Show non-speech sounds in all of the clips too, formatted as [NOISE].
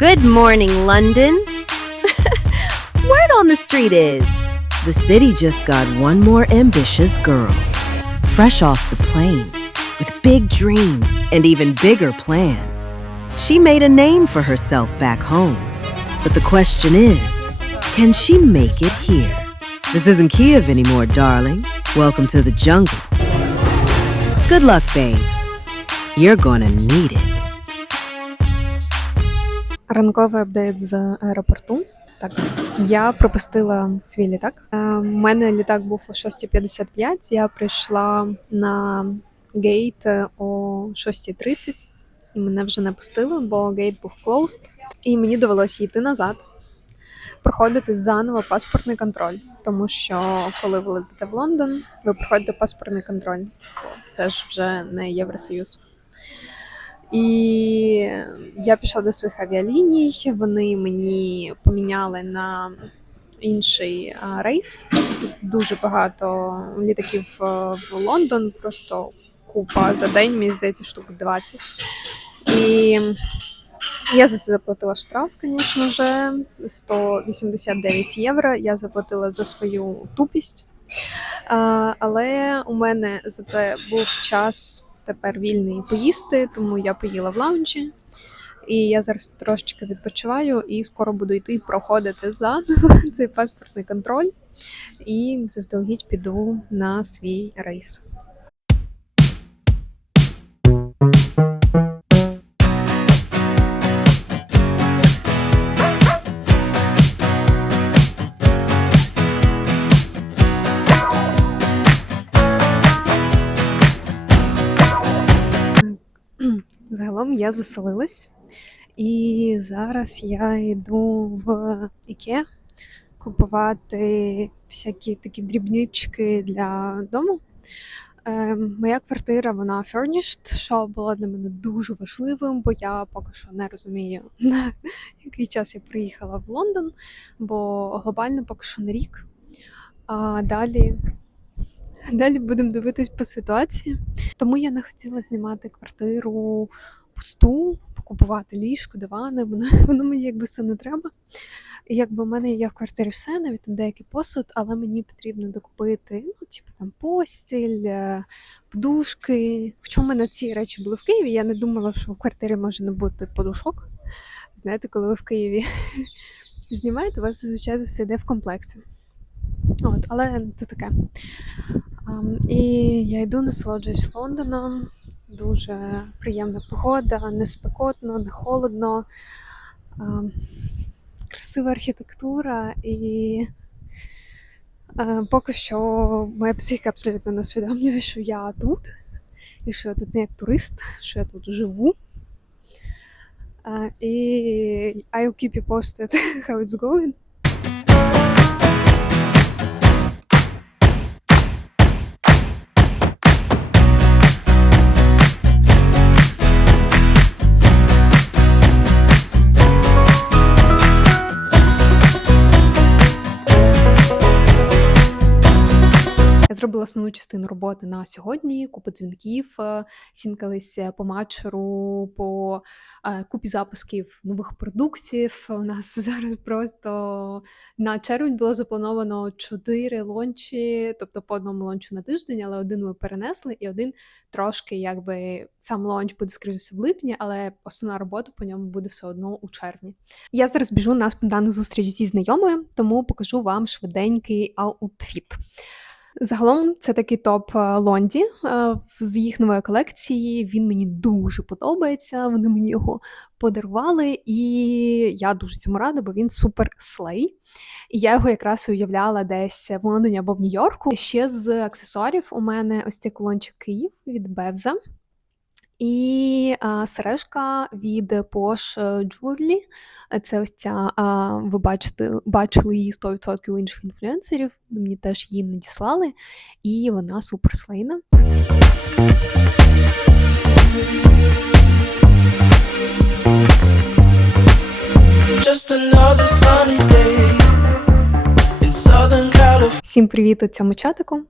Good morning, London. [LAUGHS] Word on the street is the city just got one more ambitious girl. Fresh off the plane, with big dreams and even bigger plans. She made a name for herself back home. But the question is can she make it here? This isn't Kiev anymore, darling. Welcome to the jungle. Good luck, babe. You're gonna need it. Ранковий апдейт з аеропорту. Так, я пропустила свій літак. У мене літак був о 6.55. Я прийшла на гейт е, о 6.30 і мене вже не пустили, бо гейт був closed. І мені довелося йти назад, проходити заново паспортний контроль. Тому що коли ви летите в Лондон, ви проходите паспортний контроль. Це ж вже не Євросоюз. І я пішла до своїх авіаліній. Вони мені поміняли на інший рейс. Тут дуже багато літаків е, в Лондон, просто купа за день, мені здається, штук 20. І я за це заплатила штраф, звісно ж, 189 євро. Я заплатила за свою тупість. Але у мене зате був час тепер вільний поїсти, тому я поїла в лаунчі. І я зараз трошечки відпочиваю і скоро буду йти проходити заново [LAUGHS] цей паспортний контроль. І заздалегідь піду на свій рейс. Я заселилась, і зараз я йду в Іке купувати всякі такі дрібнички для дому. Е, моя квартира вона furnished, що було для мене дуже важливим, бо я поки що не розумію, на [LAUGHS] який час я приїхала в Лондон, бо глобально поки що на рік. А далі, далі будемо дивитись по ситуації. Тому я не хотіла знімати квартиру пусту, покупувати ліжко, дивани, воно, [LAUGHS] воно мені якби все не треба. І якби в мене є в квартирі все, навіть там деякий посуд, але мені потрібно докупити, ну, типу там постіль, е, подушки. Хоча в мене ці речі були в Києві, я не думала, що в квартирі може не бути подушок. Знаєте, коли ви в Києві [LAUGHS] знімаєте, у вас зазвичай все йде в комплекті. От, але то таке. Ам, і я йду, насолоджуюсь Лондоном. Дуже приємна погода, не спекотно, не холодно, красива архітектура, і е, поки що моя психіка абсолютно не усвідомлює, що я тут, і що я тут не як турист, що я тут живу. Е, і I'll keep you posted [LAUGHS] how it's going. Основну частину роботи на сьогодні, купу дзвінків, е, сінкалися по матчеру, по е, купі запусків нових продуктів. У нас [LAUGHS] зараз просто на червень було заплановано 4 лончі, тобто по одному лончу на тиждень, але один ми перенесли, і один трошки, якби сам лонч буде скоріше в липні, але основна робота по ньому буде все одно у червні. Я зараз біжу на спонтанну зустріч зі знайомою, тому покажу вам швиденький аутфіт. Загалом це такий топ е, Лонді е, з їх нової колекції. Він мені дуже подобається. Вони мені його подарували, і я дуже цьому рада, бо він супер слей. І я його якраз уявляла десь в Лондоні або в Нью-Йорку. Ще з аксесуарів у мене ось цей кулончик Київ від Бевза. І а, сережка від Posh Jewelry. Це ось ця, а, ви бачите, бачили її 100% у інших інфлюенсерів. Мені теж її надіслали, і вона супер слейна. Just another sunny day in Southern California. Всім привіт у цьому чатику.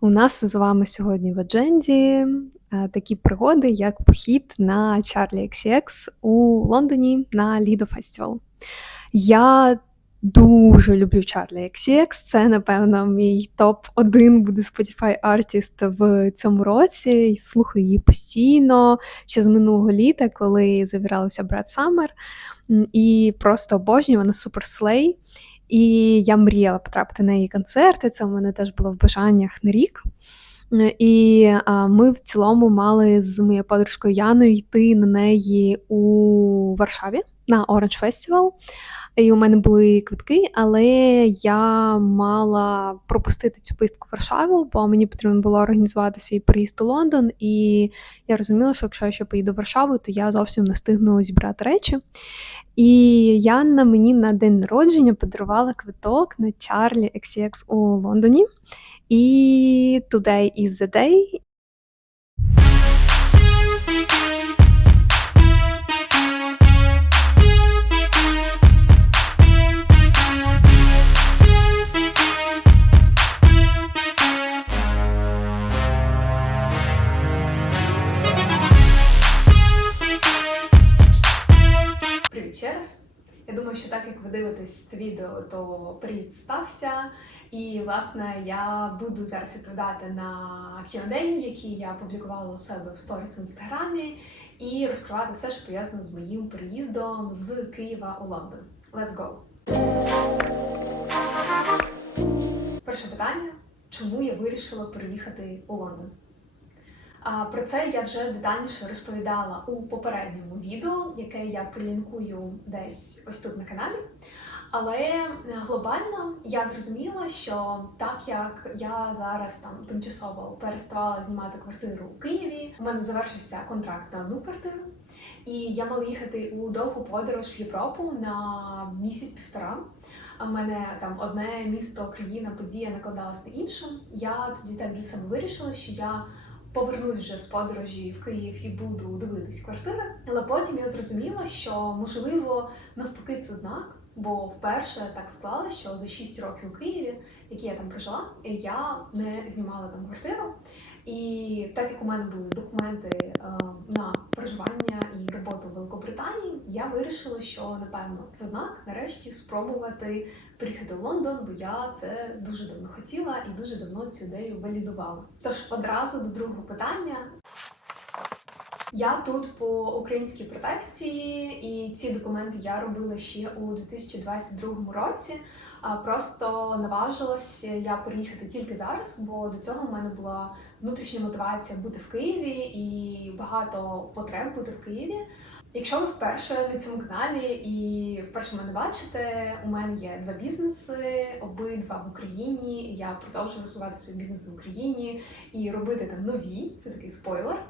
У нас з вами сьогодні в адженді е, е, такі пригоди, як похід на Charlie XCX у Лондоні на Lido Festival. Я дуже люблю Charlie XCX. Це, напевно, мій топ-1 буде Spotify Artist в цьому році. Слухаю її постійно ще з минулого літа, коли завіралося Брат Саммер. І просто обожнюю, вона супер слей. І я мріяла потрапити на її концерти. Це у мене теж було в бажаннях на рік. І ми в цілому мали з моєю подружкою Яною йти на неї у Варшаві на Orange Festival. І у мене були квитки, але я мала пропустити цю поїздку в Варшаву, бо мені потрібно було організувати свій переїзд у Лондон. І я розуміла, що якщо я ще поїду в Варшаву, то я зовсім не встигну зібрати речі. І Янна мені на день народження подарувала квиток на Charlie XCX у Лондоні. І Today is the day. Думаю, що так як ви дивитесь це відео, то привіт стався. І власне я буду зараз відповідати на Q&A, які я публікувала у себе в сторіс в інстаграмі, і розкривати все, що пов'язано з моїм переїздом з Києва у Лондон. Let's go! Перше питання: чому я вирішила переїхати у Лондон? Про це я вже детальніше розповідала у попередньому відео, яке я прилінкую десь ось тут на каналі. Але е, глобально я зрозуміла, що так як я зараз там тимчасово переставала знімати квартиру у Києві, у мене завершився контракт на одну квартиру, і я мала їхати у довгу подорож в Європу на місяць-півтора. А в мене там одне місто, країна, подія накладалась на іншу. Я тоді так для себе вирішила, що я повернусь вже з подорожі в Київ і буду дивитись квартири. Але потім я зрозуміла, що можливо навпаки це знак, бо вперше так склалося, що за 6 років у Києві, які я там прожила, я не знімала там квартиру. І так як у мене були документи е, на проживання і роботу в Великобританії, я вирішила, що напевно це знак нарешті спробувати приїхати в Лондон, бо я це дуже давно хотіла і дуже давно цю ідею валідувала. Тож одразу до другого питання. Я тут по українській протекції, і ці документи я робила ще у 2022 році. Просто наважилась я переїхати тільки зараз, бо до цього в мене була внутрішня мотивація бути в Києві і багато потреб бути в Києві. Якщо ви вперше на цьому каналі і вперше мене бачите, у мене є два бізнеси, обидва в Україні. Я продовжую розвивати свій бізнес в Україні і робити там нові. Це такий спойлер.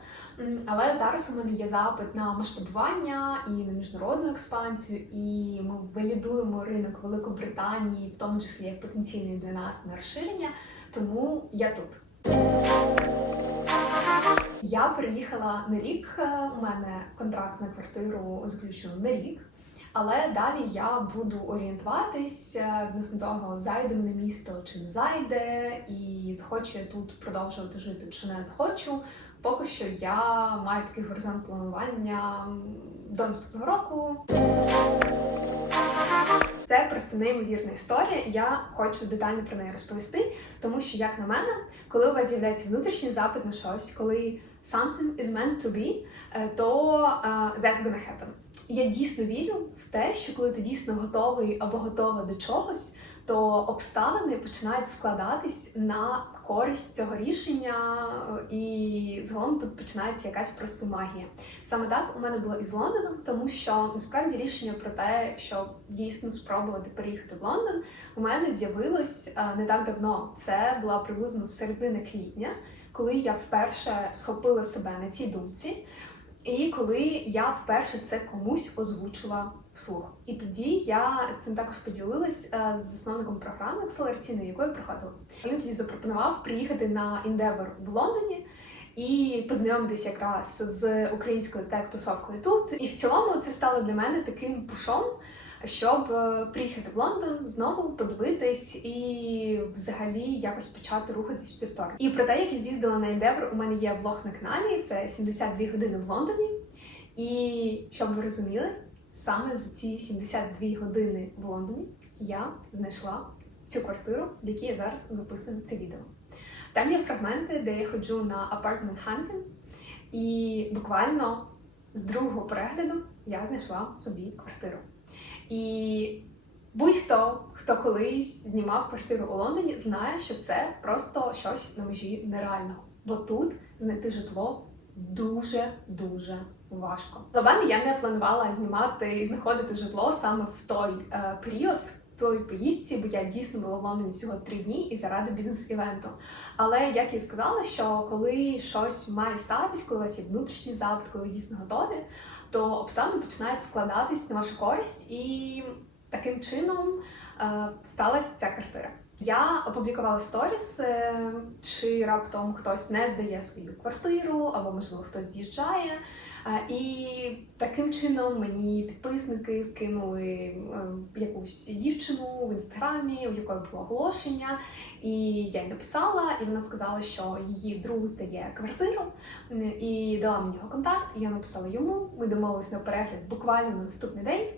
Але зараз у мене є запит на масштабування і на міжнародну експансію, і ми валідуємо ринок Великобританії, в тому числі як потенційний для нас на розширення. Тому я тут. Я приїхала на рік. е, У мене контракт на квартиру заключено на рік. Але далі я буду орієнтуватись е, відносно того, зайде мене місто чи не зайде, і захочу тут продовжувати жити чи не захочу. Поки що я маю такий горизонт планування до наступного року. Це просто неймовірна історія. Я хочу детально про неї розповісти, тому що, як на мене, коли у вас з'являється внутрішній запит на щось, коли something is meant to be, е, то е, that's gonna happen. Я дійсно вірю в те, що коли ти дійсно готовий або готова до чогось, то обставини починають складатись на користь цього рішення, е, і загалом тут починається якась просто магія. Саме так у мене було із Лондоном, тому що насправді рішення про те, щоб дійсно спробувати переїхати в Лондон, у мене з'явилось не так давно. Це була приблизно середина квітня, коли я вперше схопила себе на цій думці. І коли я вперше це комусь озвучила вслух. І тоді я цим також поділилась е, з засновником програми акселераційної, якою проходила. Він тоді запропонував приїхати на Endeavor в Лондоні і познайомитися якраз з українською тек-тусовкою тут. І в цілому це стало для мене таким пушом. Щоб е, приїхати в Лондон, знову подивитись і взагалі якось почати рухатись в цю сторону. І про те, як я з'їздила на Endeavour, у мене є влог на каналі. Це 72 години в Лондоні. І щоб ви розуміли, саме за ці 72 години в Лондоні я знайшла цю квартиру, в якій я зараз записую це відео. Там є фрагменти, де я ходжу на apartment hunting, і буквально з другого перегляду я знайшла собі квартиру. І будь-хто, хто колись знімав квартиру у Лондоні, знає, що це просто щось на межі нереального. Бо тут знайти житло дуже-дуже важко. Глобально я не планувала знімати і знаходити житло саме в той е, період, той поїздці, бо я дійсно була в Лондоні всього три дні і заради бізнес-івенту. Але як я сказала, що коли щось має статись, коли у вас є внутрішній запит, коли ви дійсно готові, то обставини починають складатись на вашу користь, і таким чином е, сталася ця квартира. Я опублікувала сторіс, е, чи раптом хтось не здає свою квартиру, або можливо хтось з'їжджає. І таким чином мені підписники скинули е, якусь дівчину в інстаграмі, у якої було оголошення, і я їй написала, і вона сказала, що її друг здає квартиру, і дала мені його контакт. І я написала йому. Ми домовились на перегляд буквально на наступний день.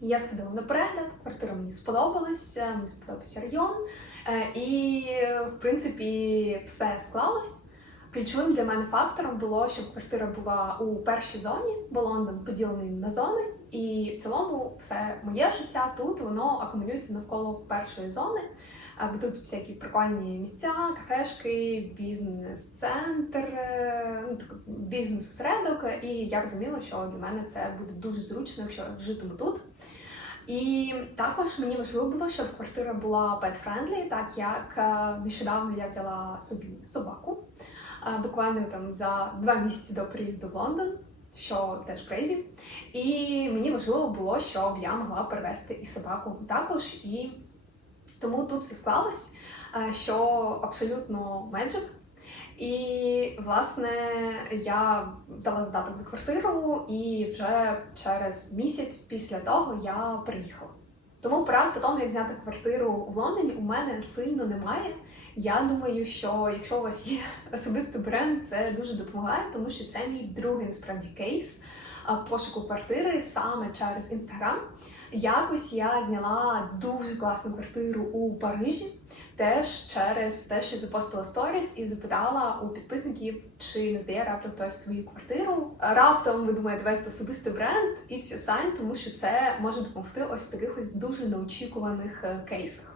Я сходила на перегляд, квартира мені сподобалася, мені сподобався район. Е, І, в принципі, все склалось. Ключовим для мене фактором було, щоб квартира була у першій зоні, бо Лондон поділений на зони, і в цілому все моє життя тут воно акумулюється навколо першої зони. Бо тут всякі прикольні місця, кафешки, бізнес-центр, е, ну, бізнес-осередок. І я розуміла, що для мене це буде дуже зручно, якщо я житиму тут. І також мені важливо було, щоб квартира була pet-friendly, так як е, нещодавно я взяла собі собаку буквально там за два місяці до приїзду в Лондон, що теж крейзі. І мені важливо було, щоб я могла перевезти і собаку також. І тому тут все склалось, е, що абсолютно magic. І, власне, я дала здаток за квартиру, і вже через місяць після того я приїхала. Тому порад по тому, як зняти квартиру в Лондоні, у мене сильно немає. Я думаю, що якщо у вас є [LAUGHS] особистий бренд, це дуже допомагає, тому що це мій другий насправді кейс пошуку квартири саме через інстаграм. Якось я зняла дуже класну квартиру у Парижі, теж через те, що запостила сторіс і запитала у підписників, чи не здає раптом хтось свою квартиру. Раптом ви думаєте вести особистий бренд і цю сайн, тому що це може допомогти ось в таких ось дуже неочікуваних е, кейсах.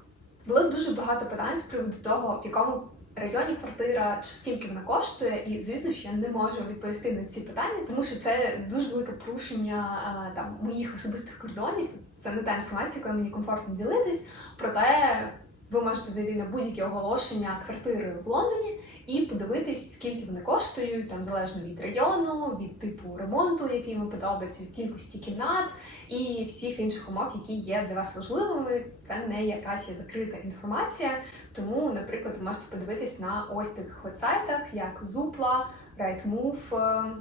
Було дуже багато питань з приводу того, в якому районі квартира, чи скільки вона коштує, і звісно, що я не можу відповісти на ці питання, тому що це дуже велике порушення там моїх особистих кордонів. Це не та інформація, якою мені комфортно ділитись. Проте ви можете зайти на будь-які оголошення квартири в Лондоні і подивитись, скільки вони коштують, там залежно від району, від типу ремонту, який вам подобається, від кількості кімнат і всіх інших умов, які є для вас важливими. Це не якась є закрита інформація. Тому, наприклад, ви можете подивитись на ось таких сайтах, як Zoopla, Rightmove. е.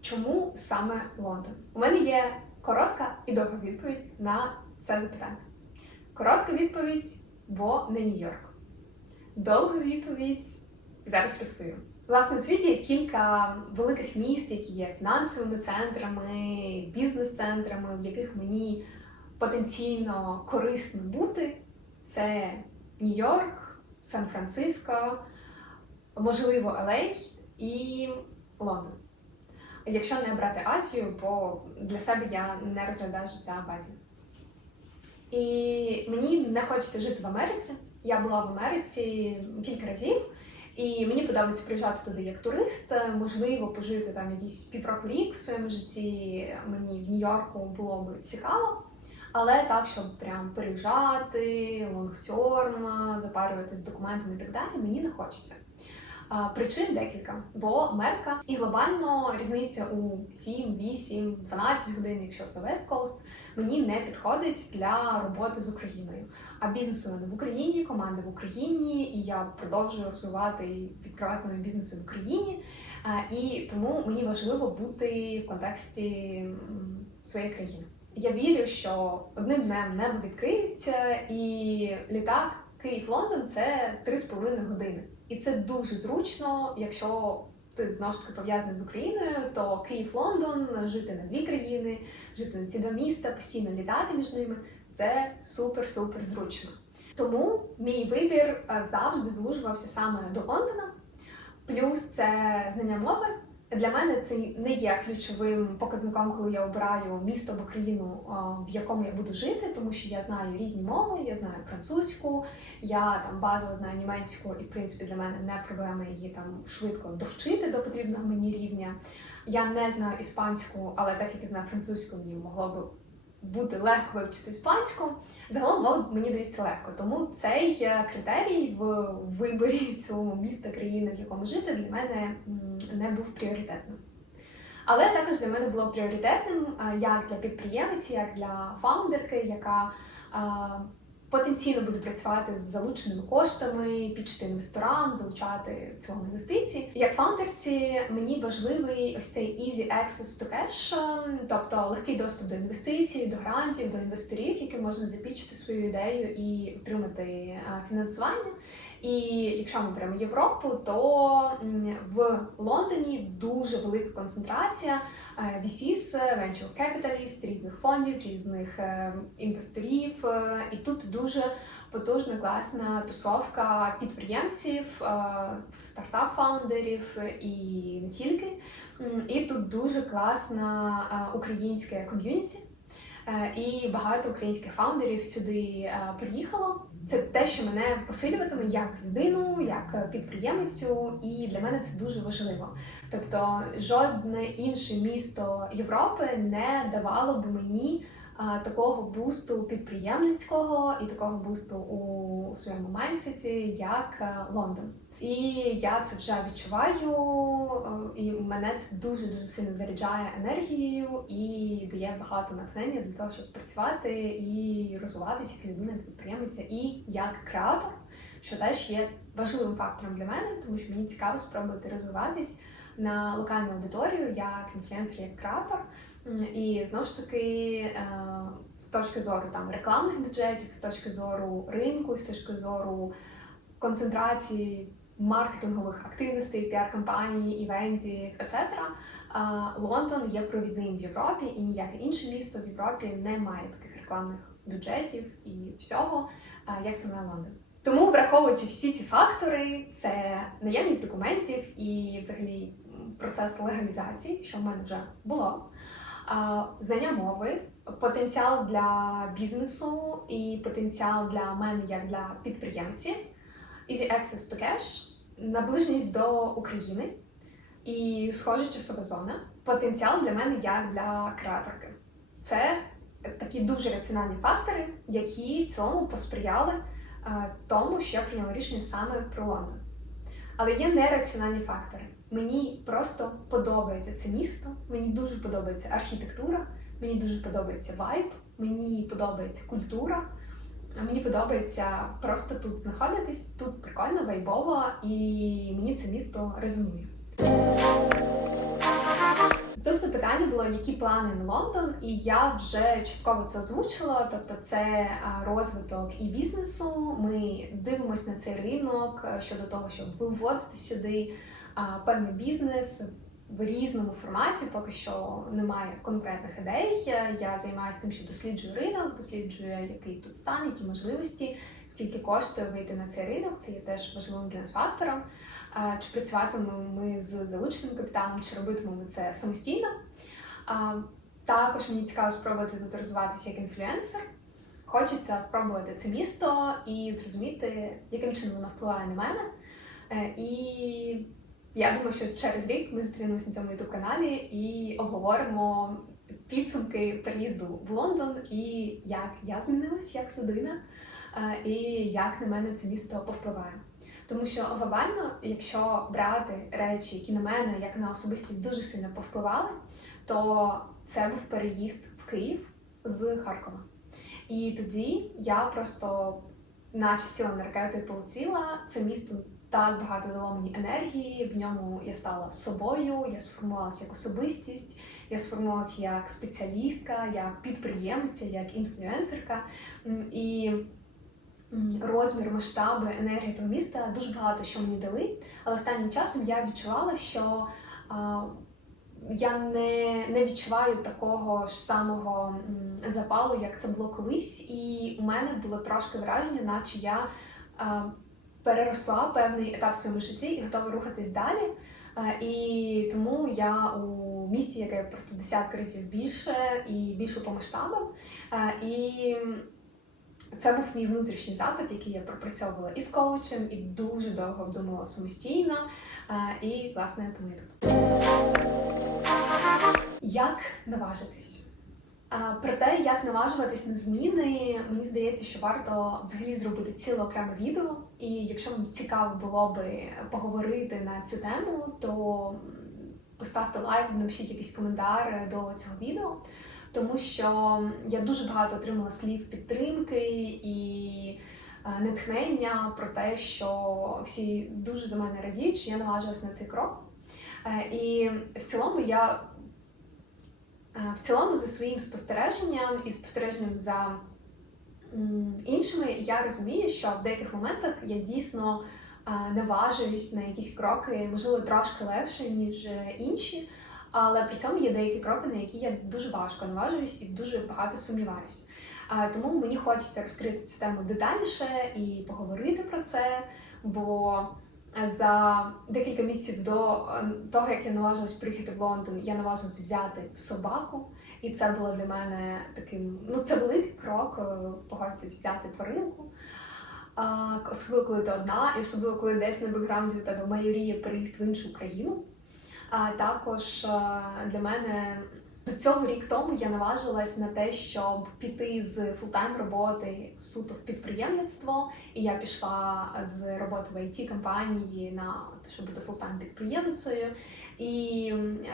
Чому саме Лондон? У мене є коротка і довга відповідь на це запитання. Коротка відповідь, бо не Нью-Йорк. Довга відповідь зараз розповім. Власне, у світі є кілька великих міст, які є фінансовими центрами, бізнес-центрами, в яких мені потенційно корисно бути. Це Нью-Йорк, Сан-Франциско, можливо, LA і Лондон. Якщо не брати Азію, бо для себе я не розглядаю життя в Азії. І мені не хочеться жити в Америці. Я була в Америці кілька разів, і мені подобається приїжджати туди як турист. Можливо, пожити там якийсь півроку рік в своєму житті. Мені в Нью-Йорку було б цікаво. Але так, щоб прям переїжджати, лонгтерм, запарюватися з документами і так далі, мені не хочеться. Причин декілька, бо Америка і глобально різниця у 7, 8, 12 годин, якщо це West Coast, мені не підходить для роботи з Україною. А бізнес у мене в Україні, команда в Україні, і я продовжую розвивати і відкривати нові бізнеси в Україні. І тому мені важливо бути в контексті своєї країни. Я вірю, що одним днем небо відкриється, і літак Київ-Лондон це 3,5 години. І це дуже зручно, якщо ти знову ж таки пов'язаний з Україною, то Київ-Лондон, жити на дві країни, жити на ці два міста, постійно літати між ними це супер-супер зручно. Тому мій вибір е, завжди звужувався саме до Лондона. Плюс це знання мови. Для мене це не є ключовим показником, коли я обираю місто або країну, в якому я буду жити, тому що я знаю різні мови, я знаю французьку, я там базово знаю німецьку, і в принципі для мене не проблема її там швидко довчити до потрібного мені рівня. Я не знаю іспанську, але так як я знаю французьку, мені могло би бути легко вивчити іспанську. Загалом мови мені даються легко, тому цей е, критерій в виборі в цілому міста, країни, в якому жити, для мене не був пріоритетним. Але також для мене було пріоритетним е, як для підприємиці, як для фаундерки, яка е, потенційно буде працювати з залученими коштами, пічти інвесторам, залучати цілому інвестиції. Як фаундерці мені важливий ось цей easy access to cash, ем, тобто легкий доступ до інвестицій, до грантів, до інвесторів, які можна запічити свою ідею і отримати е, фінансування. І якщо ми беремо Європу, то в Лондоні дуже велика концентрація е, VCs, venture capitalist, різних фондів, різних е, інвесторів. е, І тут дуже потужна класна тусовка підприємців, стартап-фаундерів і не тільки. І тут дуже класна українське ком'юніті. Е, І багато українських фаундерів сюди е, приїхало. Це те, що мене посилюватиме як людину, як підприємицю, і для мене це дуже важливо. Тобто, жодне інше місто Європи не давало б мені такого бусту підприємницького і такого бусту у своєму майнсеті, як е, Лондон. І я це вже відчуваю, е, і мене це дуже дуже сильно заряджає енергією і дає багато натхнення для того, щоб працювати і розвиватися як людина, підприємиця і як креатор, що теж є важливим фактором для мене, тому що мені цікаво спробувати розвиватись на локальну аудиторію як інфлюенсер, як креатор. І знову ж таки, е, з точки зору там рекламних бюджетів, з точки зору ринку, з точки зору концентрації маркетингових активностей, піар-кампаній, івентів, etc. Лондон є провідним в Європі, і ніяке інше місто в Європі не має таких рекламних бюджетів і всього, як має Лондон. Тому, враховуючи всі ці фактори, це наявність документів і взагалі процес легалізації, що в мене вже було, знання мови, потенціал для бізнесу і потенціал для мене як для підприємці, easy access to cash, наближеність до України і схожа часова зона. Потенціал для мене як для креаторки. Це такі дуже раціональні фактори, які в цілому посприяли е, тому, що я прийняла рішення саме про Лондон. Але є нераціональні фактори. Мені просто подобається це місто, мені дуже подобається архітектура, мені дуже подобається вайб, мені подобається культура. Мені подобається просто тут знаходитись, тут прикольно, вайбово, і мені це місто резонує. Тут питання було, які плани на Лондон, і я вже частково це озвучила. Тобто, це розвиток і бізнесу. Ми дивимося на цей ринок щодо того, щоб виводити сюди певний бізнес в різному форматі. Поки що немає конкретних ідей. Я займаюся тим, що досліджую ринок, досліджую, який тут стан, які можливості, скільки коштує вийти на цей ринок. Це є теж важливим для нас фактором. Чи працюватимемо ми з залученим капіталом, чи робитимемо це самостійно. Також мені цікаво спробувати тут розвиватися як інфлюенсер. Хочеться спробувати це місто і зрозуміти, яким чином воно впливає на мене. Е, І я думаю, що через рік ми зустрінемося на цьому youtube каналі і обговоримо підсумки переїзду в Лондон і як я змінилась як людина, е, і як на мене це місто повпливає. Тому що глобально, якщо брати речі, які на мене, як на особистість, дуже сильно повпливали, то це був переїзд в Київ з Харкова. І тоді я просто, наче сіла на ракету і полетіла. Це місто так багато дало мені енергії. В ньому я стала собою, я сформувалася як особистість. я сформувалася як спеціалістка, як підприємиця, як інфлюенсерка. І розмір, масштаби, енергія того міста дуже багато що мені дали. Але останнім часом я відчувала, що я не, не відчуваю такого ж самого запалу, як це було колись. І у мене було трошки враження, наче я переросла певний етап в своєму житті і готова рухатись далі. Е, І тому я у місті, яке просто десятки разів більше і більше по масштабам. Е, І це був мій внутрішній запит, який я пропрацьовувала і з коучем, і дуже довго обдумувала самостійно. Е, І, власне, тому я тут. Як наважитись? Про те, як наважуватись на зміни, мені здається, що варто взагалі зробити ціле окреме відео. І якщо вам цікаво було би поговорити на цю тему, то поставте лайк, напишіть якийсь коментар до цього відео, тому що я дуже багато отримала слів підтримки і е, натхнення про те, що всі дуже за мене радіють, що я наважилась на цей крок. Е, І в цілому я В цілому, за своїм спостереженням і спостереженням за іншими, я розумію, що в деяких моментах я дійсно е, наважуюсь на якісь кроки, можливо, трошки легше, ніж інші, але при цьому є деякі кроки, на які я дуже важко наважуюсь і дуже багато сумніваюсь. Е, Тому мені хочеться розкрити цю тему детальніше і поговорити про це, бо за декілька місяців до е, того, як я наважилась приїхати в Лондон, я наважилась взяти собаку, і це було для мене таким. Ну, це великий крок, е, погодьтесь взяти тваринку. А, Особливо, коли ти одна, і особливо, коли десь на бекграунді у тебе майоріє переїзд в іншу країну. А також е, для мене до цього рік тому я наважилась на те, щоб піти з фултайм роботи суто в підприємництво, і я пішла з роботи в it компанії на те, щоб бути фултайм підприємницею. І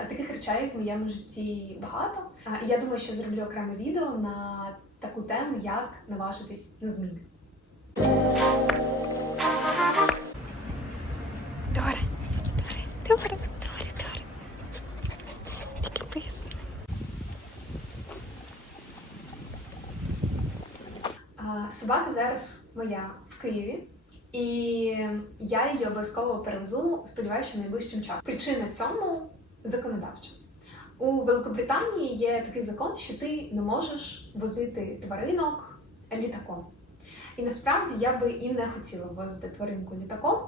таких речей в моєму житті багато. Я думаю, що зроблю окреме відео на таку тему, як наважитись на зміни. Добре, добре, добре. Тільки поясни. А, Собака зараз моя в Києві, і я її обов'язково перевезу, сподіваюся, що найближчим часом. Причина цьому законодавча. У Великобританії є такий закон, що ти не можеш возити тваринок літаком. І насправді я би і не хотіла возити тваринку літаком,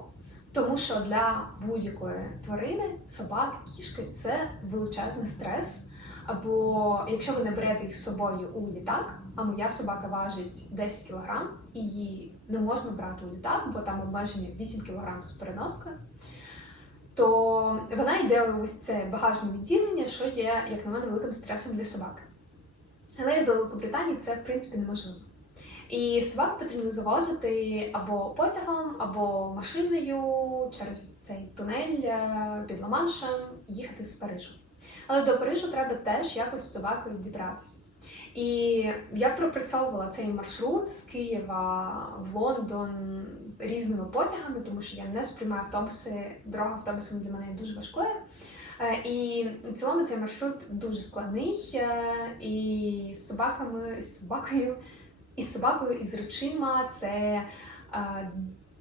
тому що для будь-якої тварини, собак, кішки це величезний стрес. Або якщо ви не берете їх з собою у літак, а моя собака важить 10 кг, і її не можна брати у літак, бо там обмеження 8 кг з переноскою, то вона йде у ось це багажне відділення, що є, як на мене, великим стресом для собаки. Але в Великобританії це в принципі неможливо. І собак потрібно завозити або потягом, або машиною через цей тунель е, під Ла-Маншем, їхати з Парижу. Але до Парижу треба теж якось з собакою дібратися. І я пропрацьовувала цей маршрут з Києва в Лондон різними потягами, тому що я не сприймаю автобуси, дорога автобусами для мене є дуже важкою. Е, І в цілому цей маршрут дуже складний. е, І з собаками, з собакою, і з собакою, і з речима це е,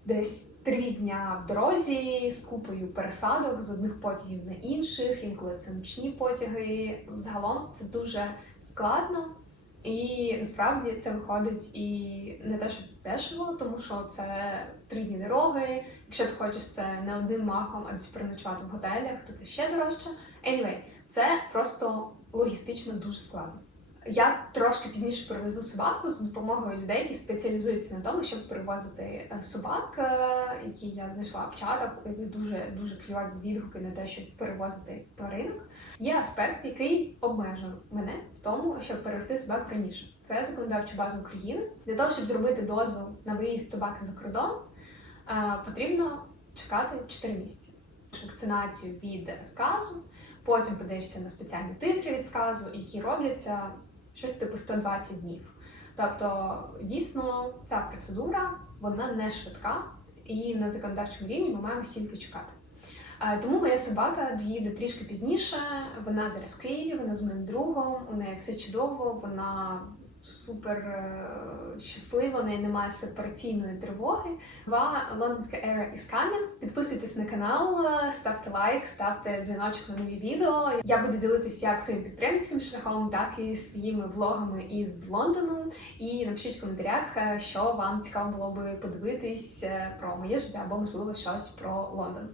десь три дня в дорозі з купою пересадок з одних потягів на інших, інколи це ночні потяги. Загалом це дуже складно. І насправді це виходить і не те, що дешево, тому що це три дні дороги. Якщо ти хочеш це не одним махом, а десь переночувати в готелях, то це ще дорожче. Anyway, це просто логістично дуже складно. Я трошки пізніше перевезу собаку з допомогою людей, які спеціалізуються на тому, щоб перевозити е, собак, е, які я знайшла в чатах. Дуже дуже кльові відгуки на те, щоб перевозити тваринок. Є аспект, який обмежує мене в тому, щоб перевести собак раніше. Це законодавча база України. Для того, щоб зробити дозвіл на виїзд собаки за кордон, е, потрібно чекати 4 місяці. Вакцинацію від сказу, потім подаєшся на спеціальні титри від сказу, які робляться щось типу 120 днів. Тобто, дійсно, ця процедура вона не швидка, і на законодавчому рівні ми маємо стільки чекати. Тому моя собака доїде трішки пізніше. Вона зараз в Києві, вона з моїм другом. У неї все чудово, вона супер е, щаслива, у неї немає сепараційної тривоги. Нова лондонська era is coming. Підписуйтесь на канал, е, ставте лайк, ставте дзвіночок на нові відео. Я буду ділитися як своїм підприємським шляхом, так і своїми влогами із Лондону. І напишіть в коментарях, е, що вам цікаво було би подивитись про моє життя або можливо щось про Лондон.